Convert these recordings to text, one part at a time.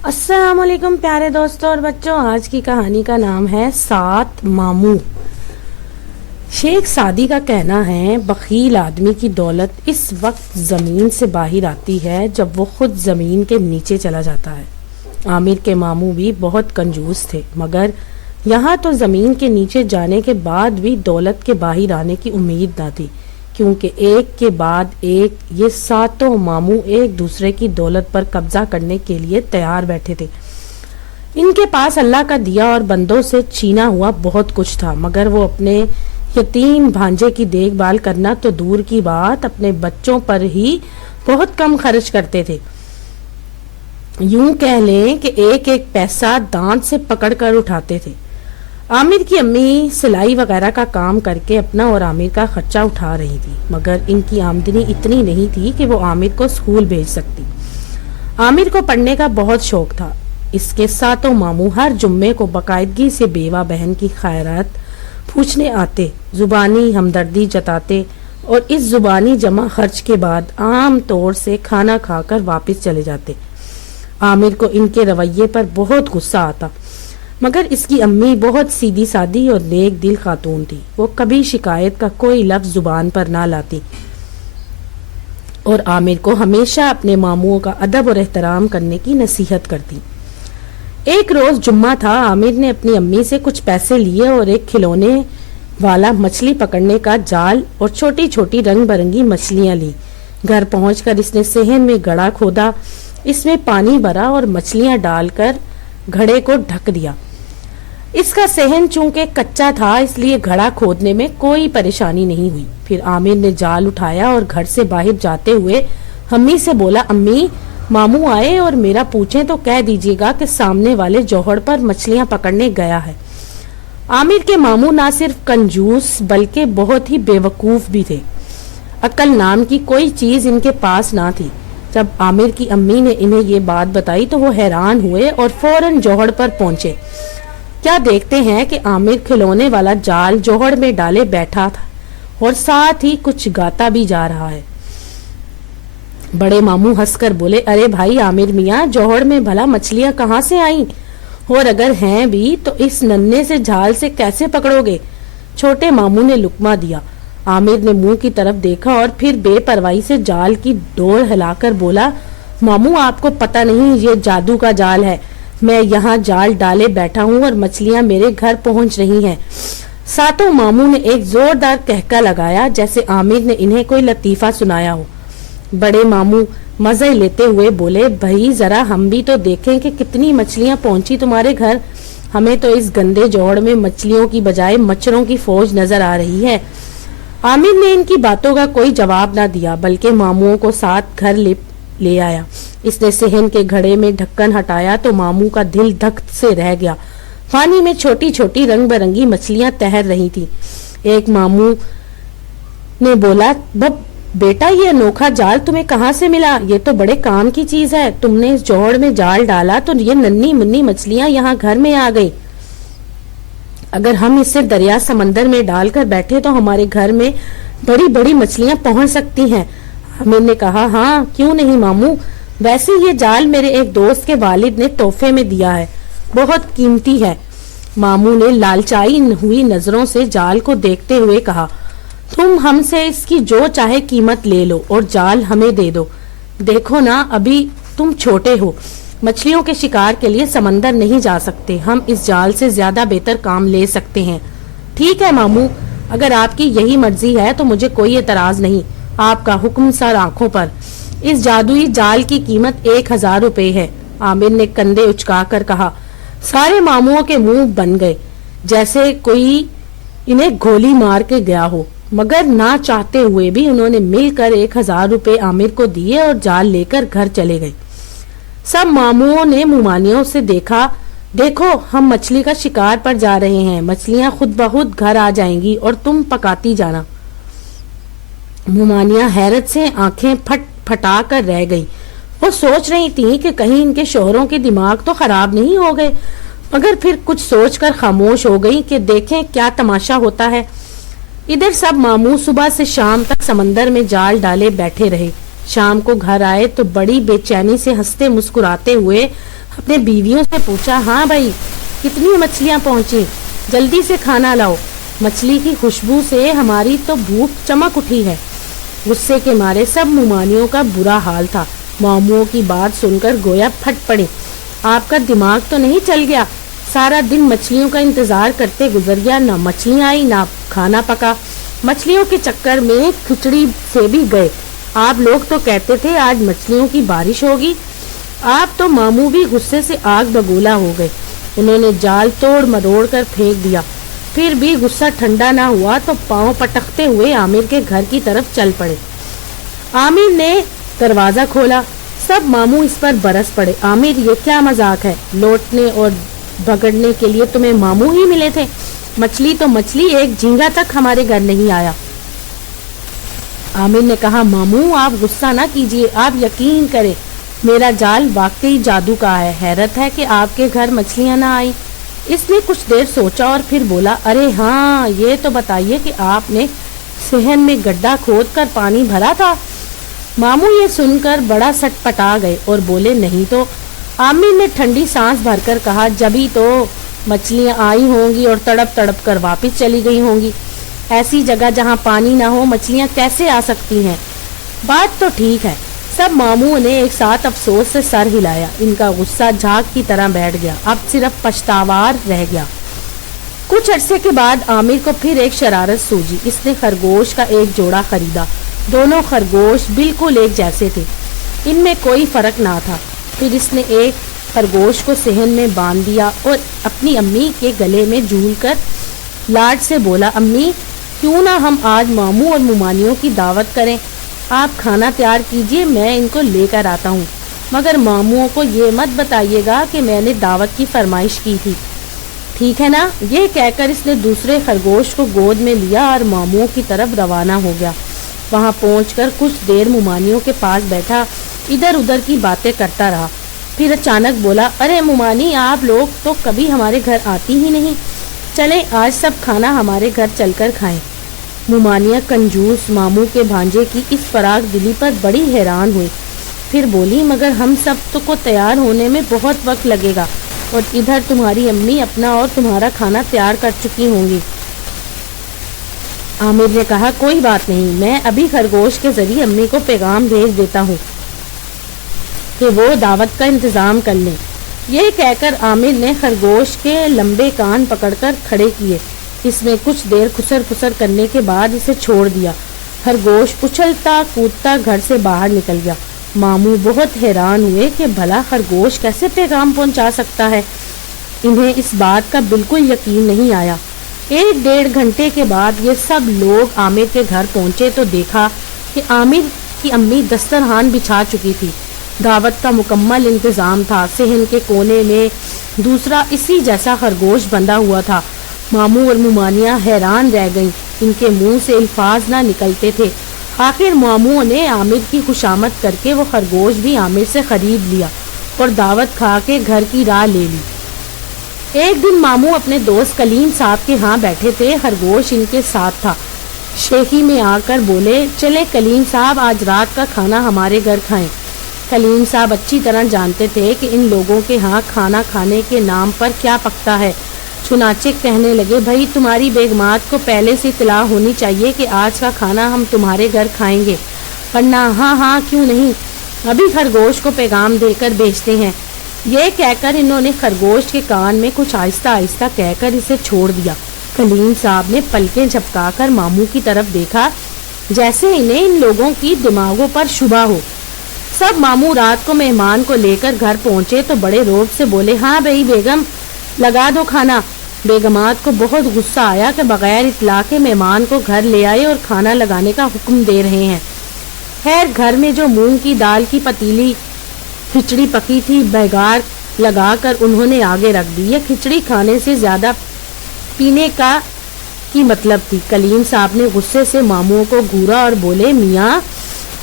अस्सलाम वालेकुम प्यारे दोस्तों और बच्चों। आज की कहानी का नाम है 7 मामू। शेख सादी का कहना है, बखील आदमी की दौलत इस वक्त ज़मीन से बाहर आती है जब वो खुद ज़मीन के नीचे चला जाता है। आमिर के मामू भी बहुत कंजूस थे, मगर यहाँ तो ज़मीन के नीचे जाने के बाद भी दौलत के बाहर आने की उम्मीद ना थी, क्योंकि एक के बाद एक ये 7 मामू एक दूसरे की दौलत पर कब्जा करने के लिए तैयार बैठे थे। इनके पास अल्लाह का दिया और बंदों से छीना हुआ बहुत कुछ था, मगर वो अपने यतीम भांजे की देखभाल करना तो दूर की बात, अपने बच्चों पर ही बहुत कम खर्च करते थे। यूं कह लें कि एक एक पैसा दांत से पकड़ कर उठाते थे। आमिर की अम्मी सिलाई वगैरह का काम करके अपना और आमिर का खर्चा उठा रही थी, मगर इनकी आमदनी इतनी नहीं थी कि वो आमिर को स्कूल भेज सकती। आमिर को पढ़ने का बहुत शौक था। इसके 7 मामू हर जुम्मे को बाकायदगी से बेवा बहन की खैरात पूछने आते, जुबानी हमदर्दी जताते और इस जुबानी जमा खर्च के बाद आम तौर से खाना खाकर वापस चले जाते। आमिर को इनके रवैये पर बहुत गुस्सा आता, मगर इसकी अम्मी बहुत सीधी सादी और नेक दिल खातून थी। वो कभी शिकायत का कोई लफ्ज जुबान पर ना लाती और आमिर को हमेशा अपने मामुओं का अदब और एहतराम करने की नसीहत करती। एक रोज जुम्मा था। आमिर ने अपनी अम्मी से कुछ पैसे लिए और एक खिलौने वाला मछली पकड़ने का जाल और छोटी छोटी रंग बिरंगी मछलियां ली। घर पहुंचकर इसने सेहन में गड़ा खोदा, इसमें पानी भरा और मछलियां डालकर घड़े को ढक दिया। इसका सेहन चूंकि कच्चा था, इसलिए घड़ा खोदने में कोई परेशानी नहीं हुई। फिर आमिर ने जाल उठाया और घर से बाहर जाते हुए अम्मी से बोला, अम्मी, मामू आए और मेरा पूछें तो कह दीजिएगा कि सामने वाले जोहड़ पर मछलियां पकड़ने गया है। आमिर के मामू ना सिर्फ कंजूस बल्कि बहुत ही बेवकूफ भी थे। अक्ल नाम की कोई चीज इनके पास ना थी। जब आमिर की अम्मी ने इन्हें ये बात बताई तो वो हैरान हुए और फौरन जोहड़ पर पहुंचे। क्या देखते हैं कि आमिर खिलौने वाला जाल जोहड़ में डाले बैठा था और साथ ही कुछ गाता भी जा रहा है। बड़े मामू हंसकर बोले, अरे भाई आमिर मियाँ, जोहड़ में भला मछलियां कहाँ से आईं? और अगर हैं भी तो इस नन्हे से जाल से कैसे पकड़ोगे? छोटे मामू ने लुकमा दिया। आमिर ने मुंह की तरफ देखा और फिर बेपरवाही से जाल की डोर हिलाकर बोला, मामू, आपको पता नहीं ये जादू का जाल है। मैं यहाँ जाल डाले बैठा हूँ और मछलियाँ मेरे घर पहुँच रही हैं। 7 मामू ने एक जोरदार कहका लगाया, जैसे आमिर ने इन्हें कोई लतीफा सुनाया हो। बड़े मामू मजे लेते हुए बोले, भाई जरा हम भी तो देखें कि कितनी मछलियाँ पहुँची तुम्हारे घर। हमें तो इस गंदे जोड़ में मछलियों की बजाय मच्छरों की फौज नजर आ रही है। आमिर ने इनकी बातों का कोई जवाब ना दिया, बल्कि मामुओं को साथ घर ले आया। इसने सेहन के घड़े में ढक्कन हटाया तो मामू का दिल धक से रह गया। पानी में छोटी छोटी रंग बिरंगी मछलियां तैर रही थी। एक मामू ने बोला, बेटा, ये अनोखा जाल तुम्हें कहाँ से मिला? ये तो बड़े काम की चीज है। तुमने इस जोड़ में जाल डाला तो ये नन्ही मुन्नी मछलियां यहाँ घर में आ गई। अगर हम इसे दरिया समंदर में डालकर बैठे तो हमारे घर में बड़ी बड़ी मछलियां पहुंच सकती हैं। आमिर ने कहा, हाँ क्यों नहीं मामू, वैसे ये जाल मेरे एक दोस्त के वालिद ने तोहफे में दिया है, बहुत कीमती है। मामू ने लालचाई हुई नजरों से जाल को देखते हुए कहा, तुम हमसे इसकी जो चाहे कीमत ले लो और जाल हमें दे दो। देखो ना, अभी तुम छोटे हो, मछलियों के शिकार के लिए समंदर नहीं जा सकते। हम इस जाल से ज्यादा बेहतर काम ले सकते हैं। ठीक है मामू, अगर आपकी यही मर्जी है तो मुझे कोई एतराज नहीं। आपका हुक्म सर आंखों पर। इस जादुई जाल की कीमत 1000 रुपए है। आमिर ने कंधे उचकाकर कहा। सारे मामुओं के मुंह बन गए, जैसे कोई इन्हें गोली मार के गया हो, मगर ना चाहते हुए भी उन्होंने मिलकर 1000 रुपए आमिर को दिए और जाल लेकर घर चले गए। सब मामुओं ने मुमानियों से देखा, देखो हम मछली का शिकार पर जा रहे हैं, मछलियां खुद ब खुद घर आ जाएंगी और तुम पकाती जाना। मुमानियां हैरत से आंखें फटा कर रह गई। वो सोच रही थी कि कहीं इनके शोहरों के दिमाग तो खराब नहीं हो गए, मगर फिर कुछ सोचकर खामोश हो गई कि देखें क्या तमाशा होता है। इधर सब मामू सुबह से शाम तक समंदर में जाल डाले बैठे रहे। शाम को घर आए तो बड़ी बेचैनी से हंसते मुस्कुराते हुए अपने बीवियों से पूछा, हाँ भाई कितनी मछलियां पहुंची, जल्दी से खाना लाओ, मछली की खुशबू से हमारी तो भूख चमक उठी है। गुस्से के मारे सब मुमानियों का बुरा हाल था। मामूओं की बात सुनकर गोया फट पड़े। आपका दिमाग तो नहीं चल गया? सारा दिन मछलियों का इंतजार करते गुजर गया, ना मछलियां आई ना खाना पका, मछलियों के चक्कर में खिचड़ी से भी गए। आप लोग तो कहते थे आज मछलियों की बारिश होगी। आप तो मामू भी गुस्से से आग बबूला हो गए। उन्होंने जाल तोड़ मरोड़ कर फेंक दिया। फिर भी गुस्सा ठंडा ना हुआ तो पांव पटकते हुए आमिर के घर की तरफ चल पड़े। आमिर ने दरवाजा खोला। सब मामू इस पर बरस पड़े। आमिर, ये क्या मजाक है? लौटने और भगड़ने के लिए तुम्हें मामू ही मिले थे? मछली तो मछली, एक झींगा तक हमारे घर नहीं आया। आमिर ने कहा, मामू आप गुस्सा ना कीजिए, आप यकीन करें मेरा जाल वाकई जादू का है। हैरत है कि आपके घर मछलियां ना आई। इसने कुछ देर सोचा और फिर बोला, अरे हाँ, ये तो बताइए कि आपने सहन में गड्ढा खोद कर पानी भरा था? मामू ये सुनकर बड़ा सटपटा गए और बोले, नहीं तो। आमिर ने ठंडी सांस भरकर कहा, जभी तो मछलियां आई होंगी और तड़प तड़प कर वापस चली गई होंगी। ऐसी जगह जहाँ पानी ना हो मछलियां कैसे आ सकती हैं? बात तो ठीक है। सब मामू ने एक साथ अफसोस से सर हिलाया। इनका गुस्सा झाग की तरह बैठ गया। अब सिर्फ पछतावा रह गया। कुछ अरसे के बाद आमिर को फिर एक शरारत सूझी। इसने खरगोश का एक जोड़ा खरीदा। दोनों खरगोश बिल्कुल एक जैसे थे, इनमें कोई फर्क ना था। फिर इसने एक खरगोश को सहन में बांध दिया और अपनी अम्मी के गले में झूल कर लाड से बोला, अम्मी क्यों ना हम आज मामू और मुमानियों की दावत करें। आप खाना तैयार कीजिए, मैं इनको लेकर आता हूँ, मगर मामूओं को ये मत बताइएगा कि मैंने दावत की फरमाइश की थी, ठीक है ना? ये कहकर इसने दूसरे खरगोश को गोद में लिया और मामूओं की तरफ रवाना हो गया। वहाँ पहुंचकर कुछ देर मुमानियों के पास बैठा इधर उधर की बातें करता रहा। फिर अचानक बोला, अरे मुमानी, आप लोग तो कभी हमारे घर आती ही नहीं, चले आज सब खाना हमारे घर चलकर खाएं। मुमानिया कंजूस मामू के भांजे की इस फराग दिली पर बड़ी हैरान हुई। फिर बोली, मगर हम सब तो को तैयार होने में बहुत वक्त लगेगा और इधर तुम्हारी अम्मी अपना और तुम्हारा खाना तैयार कर चुकी होंगी। आमिर ने कहा, कोई बात नहीं, मैं अभी खरगोश के जरिए अम्मी को पैगाम भेज देता हूँ कि वो दावत का इंतजाम कर लें। ये कहकर आमिर ने खरगोश के लंबे कान पकड़कर खड़े किए। इसने कुछ देर खुसर खुसर करने के बाद इसे छोड़ दिया। खरगोश उछलता कूदता घर से बाहर निकल गया। मामू बहुत हैरान हुए कि भला खरगोश कैसे पैगाम पहुंचा सकता है। इन्हें इस बात का बिल्कुल यकीन नहीं आया। 1-1.5 घंटे के बाद ये सब लोग आमिर के घर पहुंचे तो देखा कि आमिर की अम्मी दस्तरखान बिछा चुकी थी। दावत का मुकम्मल इंतजाम था। सहन के कोने में दूसरा इसी जैसा खरगोश बंधा हुआ था। मामू और मुमानिया हैरान रह गईं। इनके मुंह से अल्फाज ना निकलते थे। आखिर मामू ने आमिर की खुशामद करके वो खरगोश भी आमिर से खरीद लिया और दावत खा के घर की राह ले ली। एक दिन मामू अपने दोस्त कलीम साहब के यहाँ बैठे थे। खरगोश इनके साथ था। शेखी में आकर बोले, चले कलीम साहब, आज रात का खाना हमारे घर खाएं। कलीम साहब अच्छी तरह जानते थे कि इन लोगों के यहाँ खाना खाने के नाम पर क्या पकता है। चुनाचे कहने लगे, भाई तुम्हारी बेगमात को पहले से इत्तला होनी चाहिए कि आज का खाना हम तुम्हारे घर खाएंगे, वरना हाँ हाँ क्यों नहीं, अभी खरगोश को पैगाम देकर भेजते हैं। ये कहकर इन्होंने खरगोश के कान में कुछ आहिस्ता आहिस्ता कहकर इसे छोड़ दिया। कलीम साहब ने पलकें झपकाकर मामू की तरफ देखा, जैसे इन्हें इन लोगों की दिमागों पर शुबा हो। सब मामू रात को मेहमान को लेकर घर पहुंचे तो बड़े रोब से बोले, हाँ भाई बेगम, लगा दो खाना। बेगमात को बहुत गुस्सा आया कि बगैर इत्तला के मेहमान को घर ले आए और खाना लगाने का हुक्म दे रहे हैं। खैर घर में जो मूंग की दाल की पतीली खिचड़ी पकी थी, बघार लगाकर उन्होंने आगे रख दी। यह खिचड़ी खाने से ज्यादा पीने का की मतलब थी। कलीम साहब ने गुस्से से मामूओं को घूरा और बोले, मियाँ,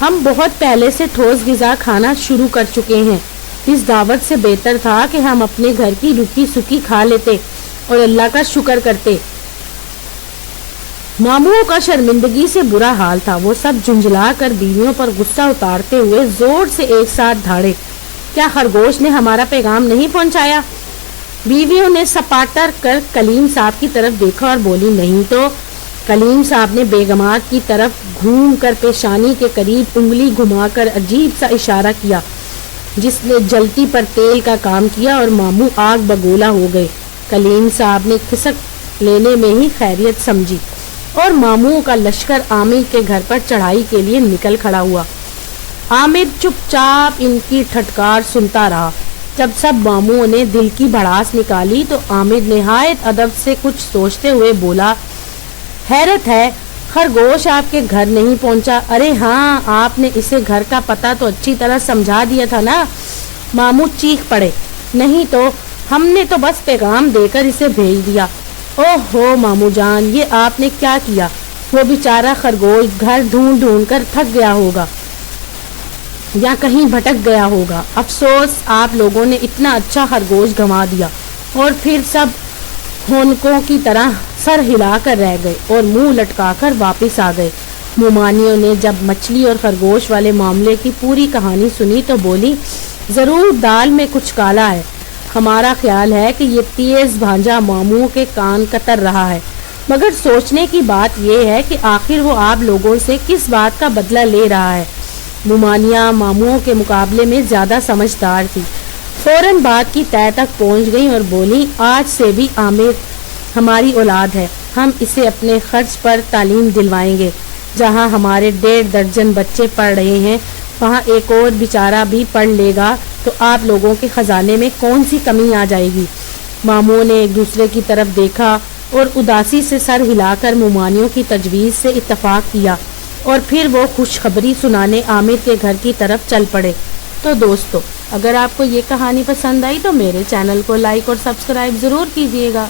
हम बहुत पहले से ठोस ग़िज़ा खाना शुरू कर चुके हैं। इस दावत से बेहतर था कि हम अपने घर की रुकी सुखी खा लेते और अल्लाह का शुक्र करते। मामूओं का शर्मिंदगी से बुरा हाल था। वो सब झुंझला कर बीवियों पर गुस्सा उतारते हुए जोर से एक साथ धाड़े। کیا خرگوش نے ہمارا پیغام نہیں پہنچایا؟ بیویوں نے سپاٹر کر کلیم صاحب کی طرف دیکھا اور بولی نہیں تو۔ کلیم صاحب نے بیگمات کی طرف گھوم کر پیشانی کے قریب انگلی گھما کر عجیب سا اشارہ کیا جس نے جلتی پر تیل کا کام کیا اور ماموں آگ بگولا ہو گئے۔ کلیم صاحب نے کھسک لینے میں ہی خیریت سمجھی اور ماموں کا لشکر عامر کے گھر پر چڑھائی کے لیے نکل کھڑا ہوا۔ عامر چپ چاپ ان کی ٹھٹکار سنتا رہا۔ جب سب ماموں نے دل کی بھڑاس نکالی تو عامر نہایت ادب سے کچھ سوچتے ہوئے بولا، حیرت ہے خرگوش آپ کے گھر نہیں پہنچا۔ ارے ہاں، آپ نے اسے گھر کا پتہ تو اچھی طرح سمجھا دیا تھا نا۔ ماموں چیخ پڑے، نہیں تو ہم نے تو بس پیغام دے کر اسے بھیج دیا۔ اوہ ہو ماموں جان، یہ آپ نے کیا کیا؟ وہ بیچارہ خرگوش گھر ڈھونڈ ڈھونڈ کر تھک گیا ہوگا یا کہیں بھٹک گیا ہوگا۔ افسوس آپ لوگوں نے اتنا اچھا خرگوش گنوا دیا۔ اور پھر سب ہونکوں کی طرح سر ہلا کر رہ گئے اور منہ لٹکا کر واپس آ گئے۔ مومانیوں نے جب مچھلی اور خرگوش والے معاملے کی پوری کہانی سنی تو بولی، ضرور دال میں کچھ کالا ہے۔ ہمارا خیال ہے کہ یہ تیز بھانجا ماموں کے کان کتر رہا ہے، مگر سوچنے کی بات یہ ہے کہ آخر وہ آپ لوگوں سے کس بات کا بدلہ لے رہا ہے۔ مومانیاں ماموں کے مقابلے میں زیادہ سمجھدار تھی، فوراً بات کی تہہ تک پہنچ گئی اور بولی، آج سے بھی عامر ہماری اولاد ہے، ہم اسے اپنے خرچ پر تعلیم دلوائیں گے۔ جہاں ہمارے 1.5 درجن بچے پڑھ رہے ہیں وہاں ایک اور بیچارہ بھی پڑھ لے گا تو آپ لوگوں کے خزانے میں کون سی کمی آ جائے گی۔ ماموں نے ایک دوسرے کی طرف دیکھا اور اداسی سے سر ہلا کر مومانیوں کی تجویز سے اتفاق کیا اور پھر وہ خوشخبری سنانے عامر کے گھر کی طرف چل پڑے۔ تو دوستو، اگر آپ کو یہ کہانی پسند آئی تو میرے چینل کو لائک اور سبسکرائب ضرور کیجیے گا۔